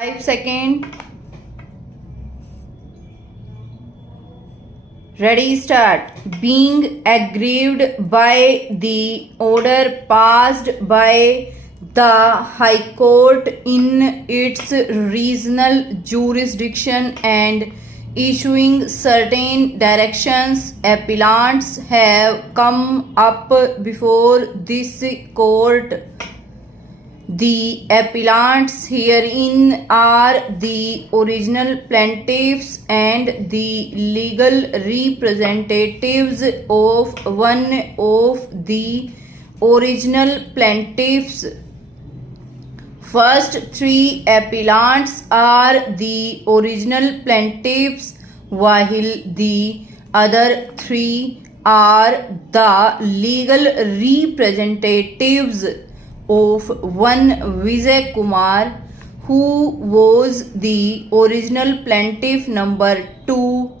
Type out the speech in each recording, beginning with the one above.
5 seconds. Ready, start. Being aggrieved by the order passed by the High Court in its regional jurisdiction and issuing certain directions, appellants have come up before this court. The appellants herein are the original plaintiffs and the legal representatives of one of the original plaintiffs. First three appellants are the original plaintiffs, while the other three are the legal representatives of one Vijay Kumar, who was the original plaintiff number 2.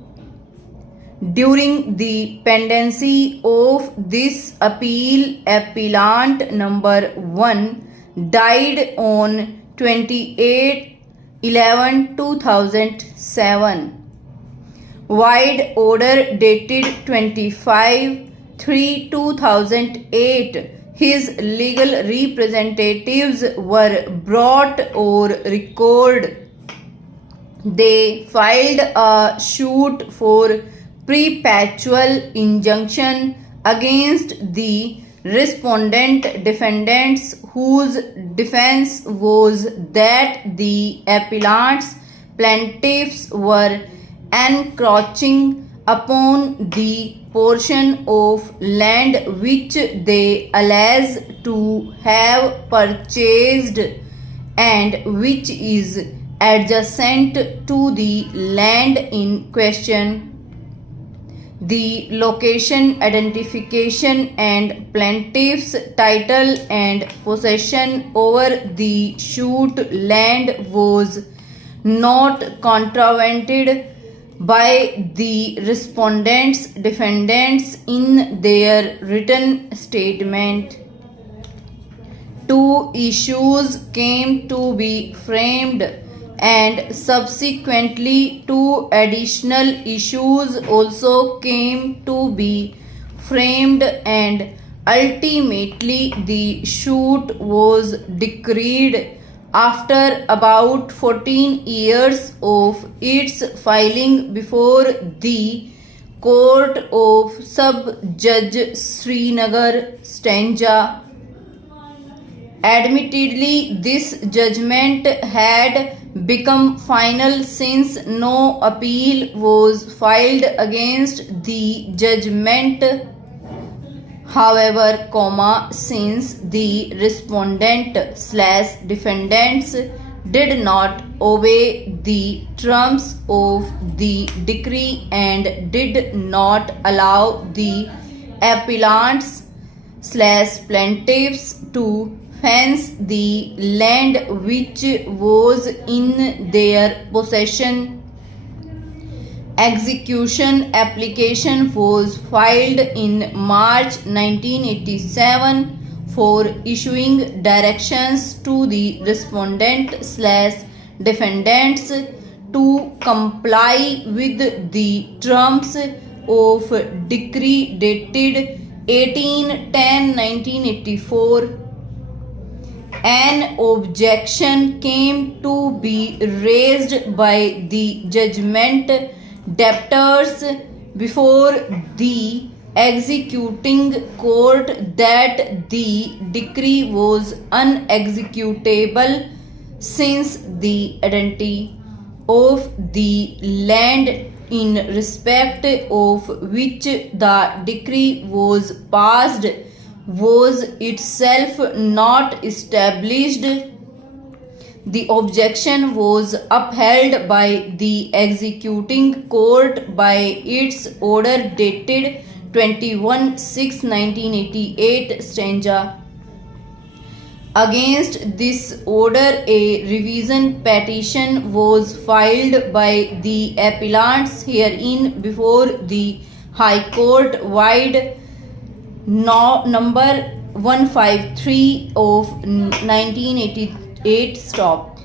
During the pendency of this appeal, appellant number 1 died on 28/11/2007. Wide order dated 25/3/2008. His legal representatives were brought or recalled. They filed a suit for perpetual injunction against the respondent defendants, whose defense was that the appellants plaintiffs were encroaching upon the portion of land which they allege to have purchased and which is adjacent to the land in question. The location identification and plaintiff's title and possession over the suit land was not contravened by the respondents defendants in their written statement. Two issues came to be framed and subsequently two additional issues also came to be framed, and ultimately the suit was decreed after about 14 years of its filing before the Court of Sub-Judge Srinagar, Stanza. Admittedly, this judgment had become final since no appeal was filed against the judgment. However, since the respondent/defendants did not obey the terms of the decree and did not allow the appellants/plaintiffs to fence the land which was in their possession, execution application was filed in March 1987 for issuing directions to the respondent/defendants to comply with the terms of decree dated 18/10/1984. An objection came to be raised by the judgment debtors before the executing court that the decree was unexecutable since the identity of the land in respect of which the decree was passed was itself not established. The objection was upheld by the executing court by its order dated 21/6/1988, Stanza. Against this order, a revision petition was filed by the appellants herein before the High Court, wide number 153 of 1988, stop.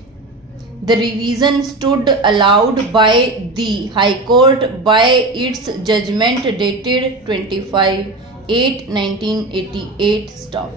The revision stood allowed by the High Court by its judgment dated 25/8/1988. Stop.